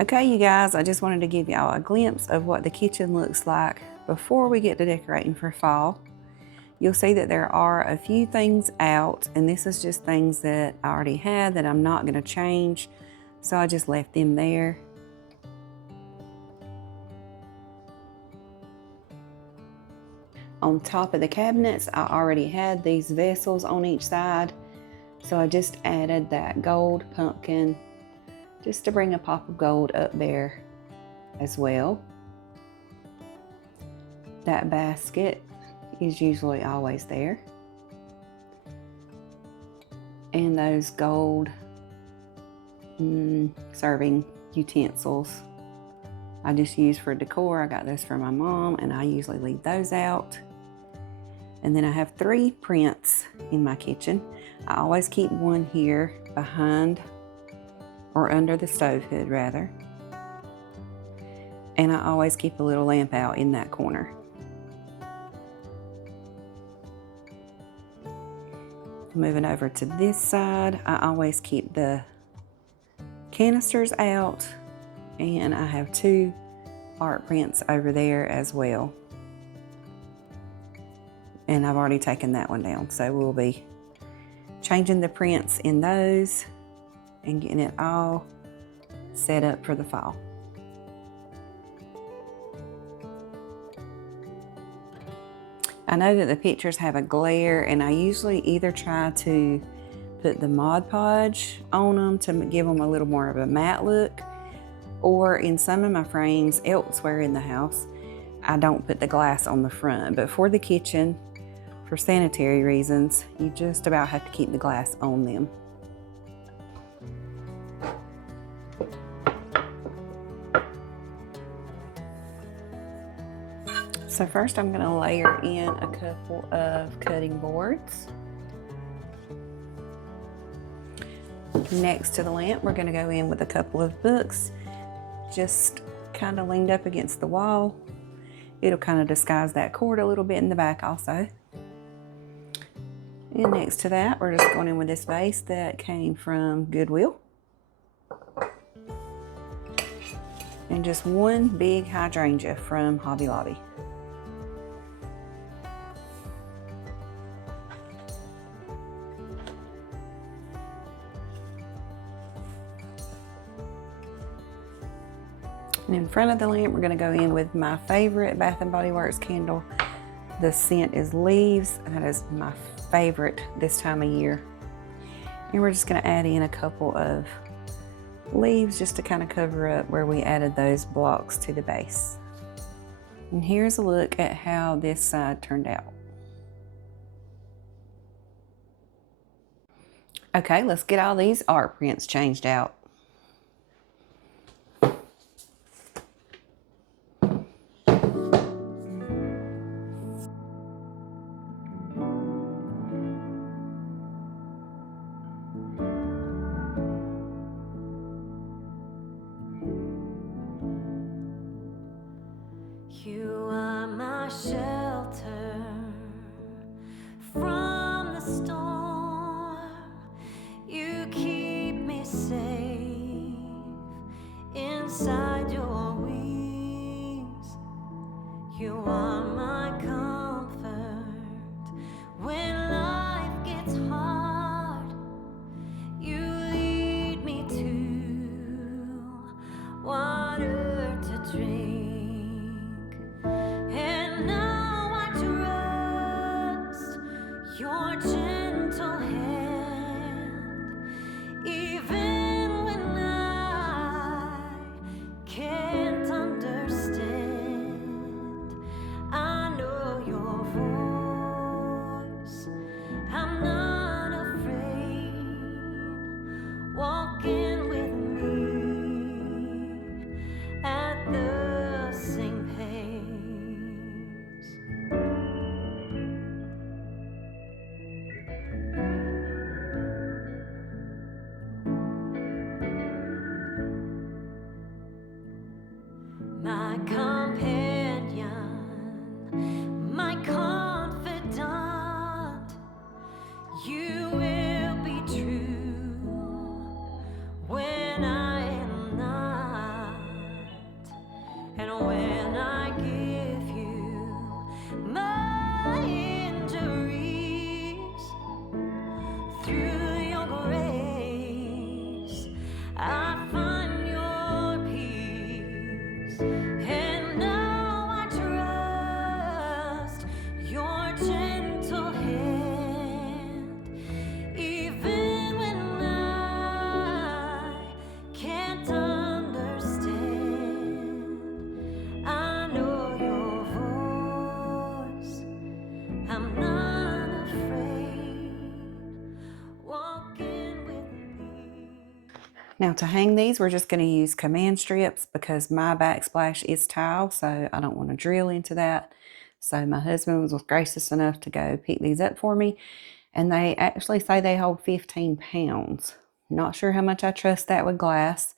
Okay, you guys, I just wanted to give y'all a glimpse of what the kitchen looks like before we get to decorating for fall. You'll see that there are a few things out, and this is just things that I already had that I'm not going to change, so I just left them there. On top of the cabinets, I already had these vessels on each side, so I just added that gold pumpkin just to bring a pop of gold up there as well. That basket is usually always there. And those gold serving utensils I just use for decor. I got those for my mom, and I usually leave those out. And then I have 3 prints in my kitchen. I always keep one here behind or under the stove hood rather. And I always keep a little lamp out in that corner. Moving over to this side, I always keep the canisters out, and I have 2 art prints over there as well. And I've already taken that one down, so we'll be changing the prints in those and getting it all set up for the fall. I know that the pictures have a glare, and I usually either try to put the Mod Podge on them to give them a little more of a matte look, or in some of my frames elsewhere in the house, I don't put the glass on the front. But for the kitchen, for sanitary reasons, you just about have to keep the glass on them. So first I'm going to layer in a couple of cutting boards. Next to the lamp, we're going to go in with a couple of books, just kind of leaned up against the wall. It'll kind of disguise that cord a little bit in the back also. And next to that, we're just going in with this vase that came from Goodwill. And just one big hydrangea from Hobby Lobby. And in front of the lamp, we're going to go in with my favorite Bath & Body Works candle. The scent is Leaves. That is my favorite this time of year. And we're just going to add in a couple of leaves just to kind of cover up where we added those blocks to the base. And here's a look at how this side turned out. Okay, let's get all these art prints changed out. You are my shelter from the storm. You keep me safe inside your wings. You are my comfort when life gets hard. You lead me to water to drink. Your gentle hand, even when I can't understand, I know your voice. I'm not afraid, walking with me at the same pace. Now to hang these, we're just going to use command strips because my backsplash is tile, so I don't want to drill into that. So my husband was gracious enough to go pick these up for me, and they actually say they hold 15 pounds. Not sure how much I trust that with glass,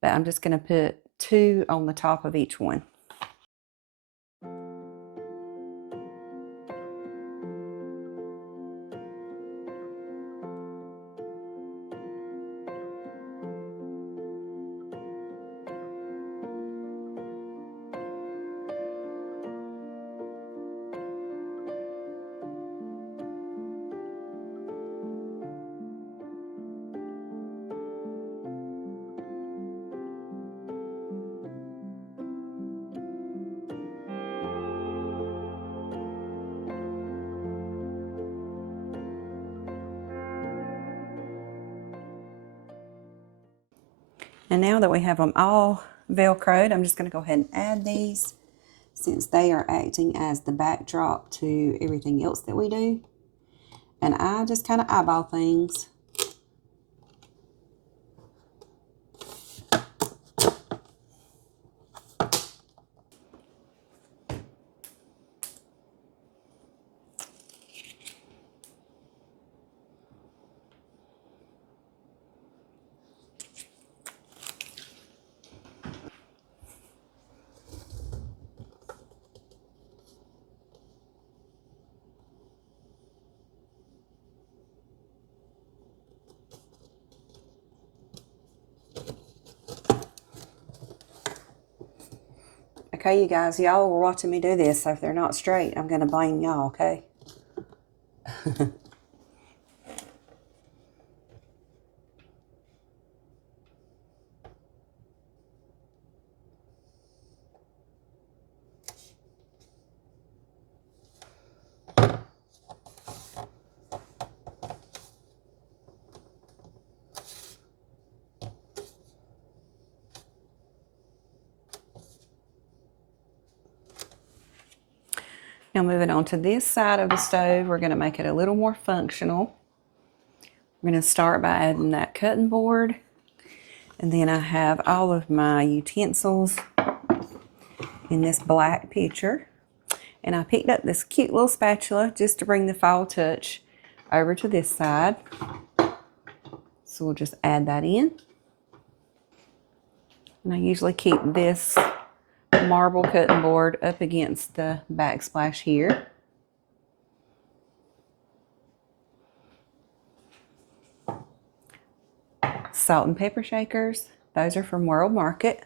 but I'm just going to put 2 on the top of each one. And now that we have them all Velcroed, I'm just going to go ahead and add these since they are acting as the backdrop to everything else that we do. And I just kind of eyeball things. Okay, you guys, y'all were watching me do this, so if they're not straight, I'm going to blame y'all, okay? Now moving on to this side of the stove, we're going to make it a little more functional. We're going to start by adding that cutting board. And then I have all of my utensils in this black pitcher. And I picked up this cute little spatula just to bring the fall touch over to this side. So we'll just add that in. And I usually keep this marble cutting board up against the backsplash here. Salt and pepper shakers. Those are from World Market.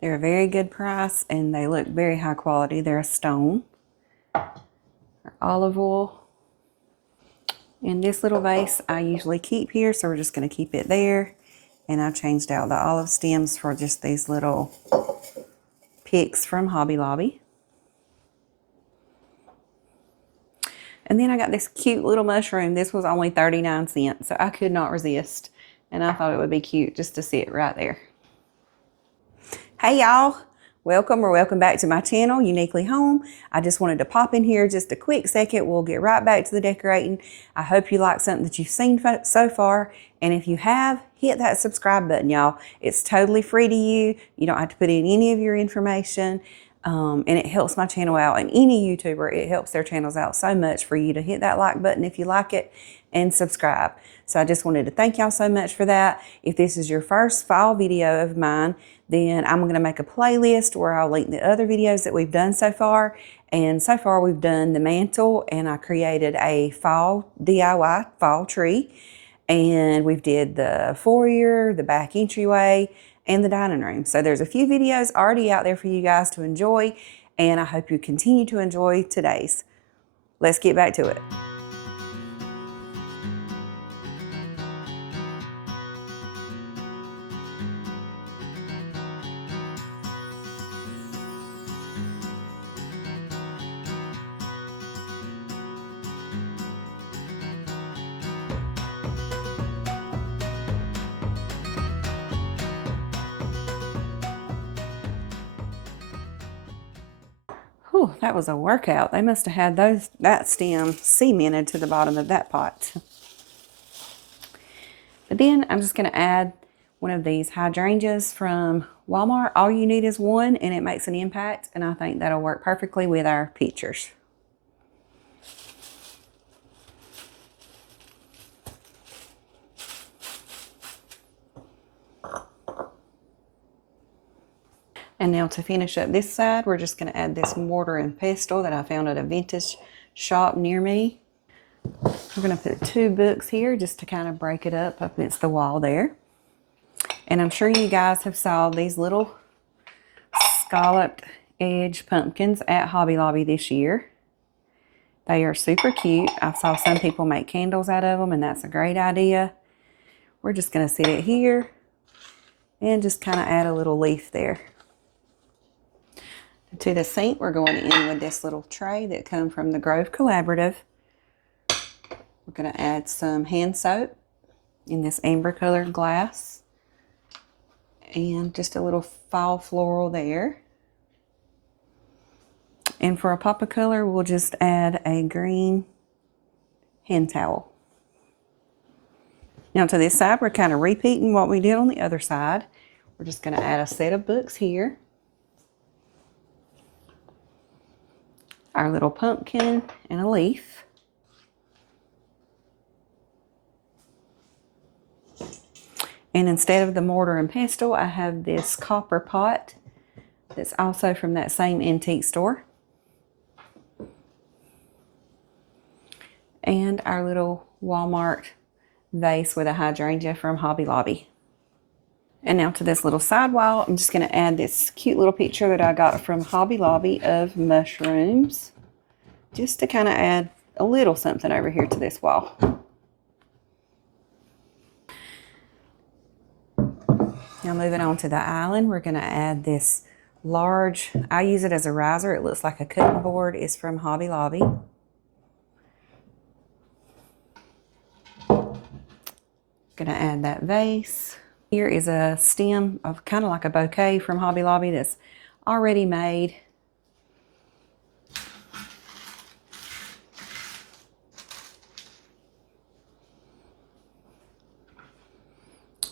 They're a very good price and they look very high quality. They're a stone. Olive oil. And this little vase I usually keep here, so we're just going to keep it there. And I've changed out the olive stems for just these little picks from Hobby Lobby. And then I got this cute little mushroom. This was only 39 cents, so I could not resist. And I thought it would be cute just to sit right there. Hey y'all, welcome back to my channel, Uniquely Home. I just wanted to pop in here just a quick second. We'll get right back to the decorating. I hope you like something that you've seen so far. And if you have, hit that subscribe button, y'all. It's totally free to you. You don't have to put in any of your information. And it helps my channel out. And any YouTuber, it helps their channels out so much for you to hit that like button if you like it and subscribe. So I just wanted to thank y'all so much for that. If this is your first fall video of mine, then I'm going to make a playlist where I'll link the other videos that we've done so far. And so far we've done the mantle, and I created a fall DIY fall tree. And we've did the foyer, the back entryway, and the dining room. So there's a few videos already out there for you guys to enjoy, and I hope you continue to enjoy today's. Let's get back to it. Whew, that was a workout. They must have had that stem cemented to the bottom of that pot. But then I'm just going to add one of these hydrangeas from Walmart. All you need is one and it makes an impact, and I think that'll work perfectly with our pictures. And now to finish up this side, we're just going to add this mortar and pestle that I found at a vintage shop near me. We're going to put 2 books here just to kind of break it up against the wall there. And I'm sure you guys have saw these little scalloped edge pumpkins at Hobby Lobby this year. They are super cute. I saw some people make candles out of them, and that's a great idea. We're just going to sit it here and just kind of add a little leaf there. To the sink, we're going in with this little tray that comes from the Grove Collaborative. We're going to add some hand soap in this amber colored glass, and just a little fall floral there. And for a pop of color, we'll just add a green hand towel. Now to this side, we're kind of repeating what we did on the other side. We're just going to add a set of books here. Our little pumpkin and a leaf. And instead of the mortar and pestle, I have this copper pot that's also from that same antique store. And our little Walmart vase with a hydrangea from Hobby Lobby. And now to this little side wall, I'm just going to add this cute little picture that I got from Hobby Lobby of mushrooms, just to kind of add a little something over here to this wall. Now moving on to the island, we're going to add this large, I use it as a riser. It looks like a cutting board. It's from Hobby Lobby. Going to add that vase. Here is a stem of kind of like a bouquet from Hobby Lobby that's already made.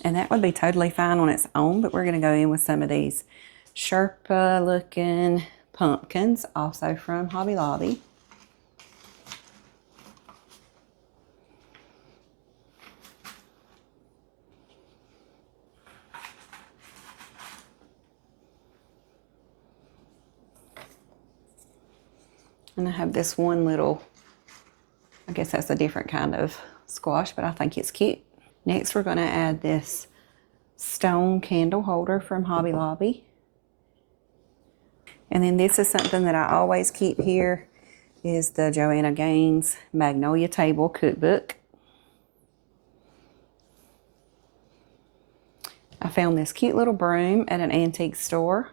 And that would be totally fine on its own, but we're going to go in with some of these Sherpa looking pumpkins, also from Hobby Lobby. And I have this one little, I guess that's a different kind of squash, but I think it's cute. Next, we're going to add this stone candle holder from Hobby Lobby. And then this is something that I always keep here, is the Joanna Gaines Magnolia Table Cookbook. I found this cute little broom at an antique store.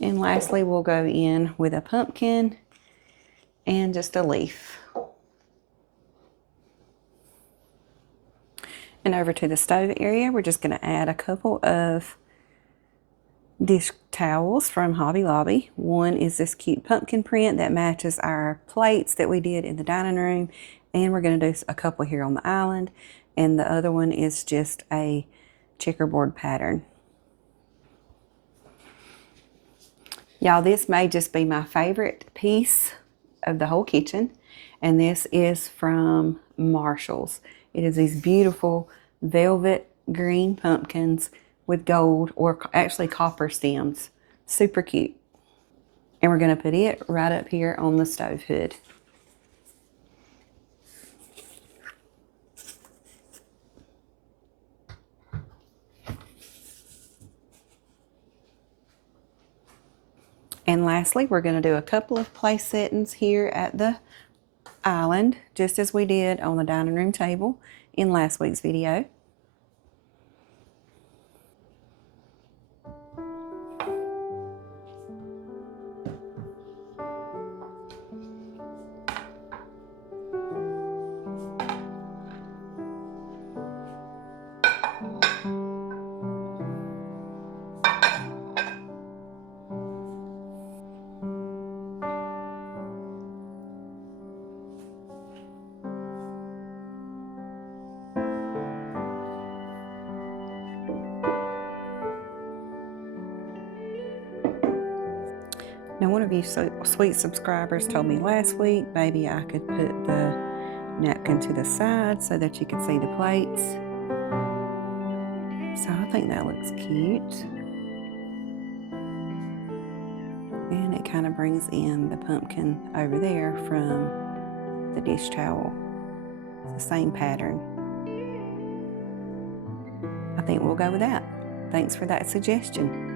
And lastly, we'll go in with a pumpkin and just a leaf. And over to the stove area, we're just going to add a couple of dish towels from Hobby Lobby. One is this cute pumpkin print that matches our plates that we did in the dining room. And we're going to do a couple here on the island. And the other one is just a checkerboard pattern. Y'all, this may just be my favorite piece of the whole kitchen, and this is from Marshall's. It is these beautiful velvet green pumpkins with gold, or actually copper stems. Super cute. And we're going to put it right up here on the stove hood. And lastly, we're going to do a couple of place settings here at the island, just as we did on the dining room table in last week's video. Now, one of you sweet subscribers told me last week maybe I could put the napkin to the side so that you could see the plates. So I think that looks cute. And it kind of brings in the pumpkin over there from the dish towel. It's the same pattern. I think we'll go with that. Thanks for that suggestion.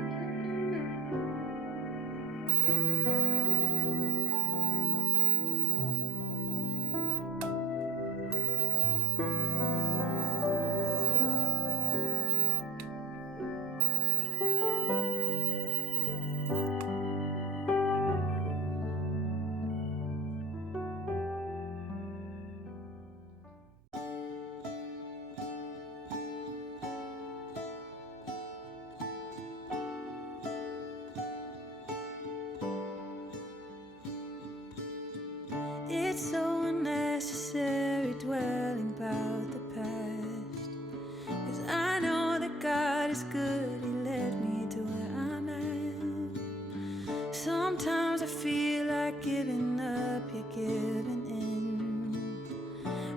It's so unnecessary dwelling about the past, 'cause I know that God is good, He led me to where I'm at. Sometimes I feel like giving up, you're giving in,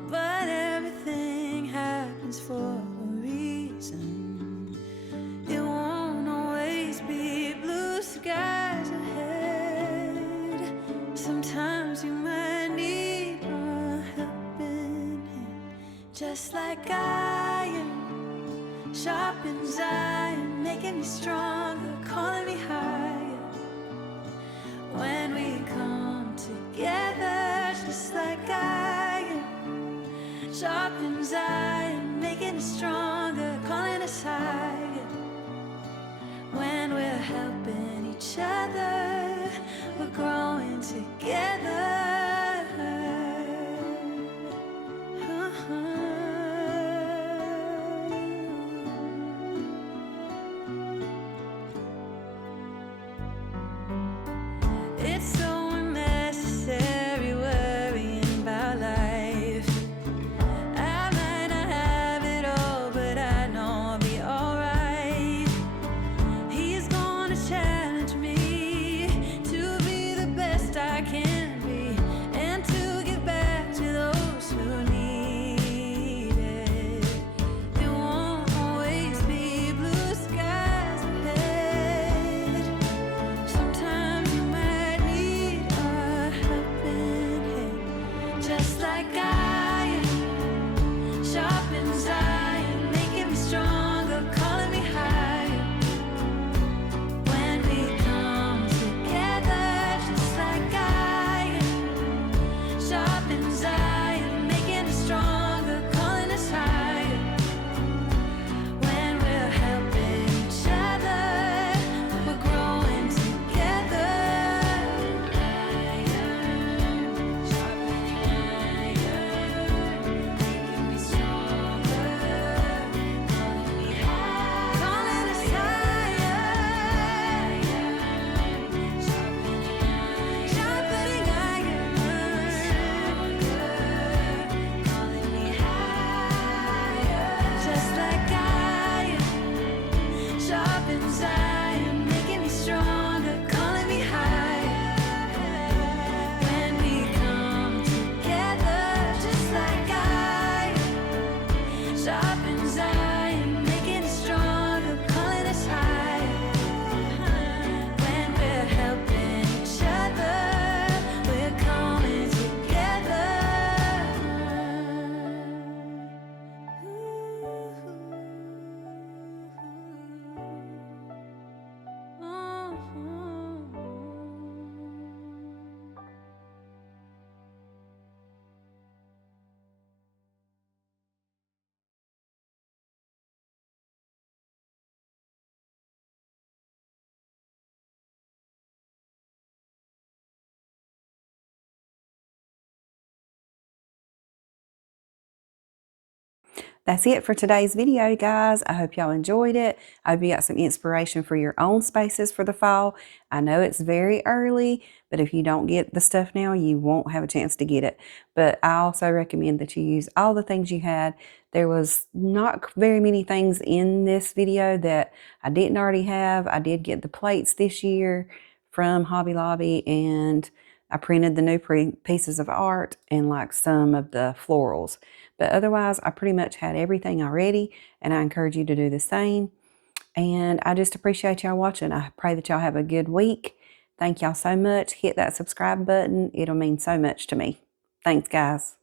but everything happens for a reason. It won't always be blue skies ahead. Sometimes you might need a helping hand, just like iron sharpens iron, making me stronger, calling me higher. When we come together, just like iron sharpens iron, making us stronger, calling us higher. When we're helping each other, we're growing together. It's so unnecessary worrying about life. I might not have it all, but I know I'll be alright. He's gonna challenge me to be the best I can be, and to give back to those who need it. It won't always be blue skies ahead. Sometimes you might need a helping hand, just like iron sharpens iron, making me stronger, calling me higher. When we come together, just like iron sharpens iron, making us stronger, calling us higher. When we're helping each other, we're growing together. Iron sharpening iron, making me stronger, calling me higher, calling us higher. Sharpening iron, calling me higher. Just like iron sharpens iron, making me stronger, calling me higher. When we come together, just like iron sharpens iron, making us stronger, calling us higher. When we're helping each other, we're coming together. That's it for today's video, guys. I hope y'all enjoyed it. I hope you got some inspiration for your own spaces for the fall. I know it's very early, but if you don't get the stuff now, you won't have a chance to get it. But I also recommend that you use all the things you had. There was not very many things in this video that I didn't already have. I did get the plates this year from Hobby Lobby, and I printed the new pieces of art and like some of the florals. But otherwise, I pretty much had everything already, and I encourage you to do the same. And I just appreciate y'all watching. I pray that y'all have a good week. Thank y'all so much. Hit that subscribe button. It'll mean so much to me. Thanks, guys.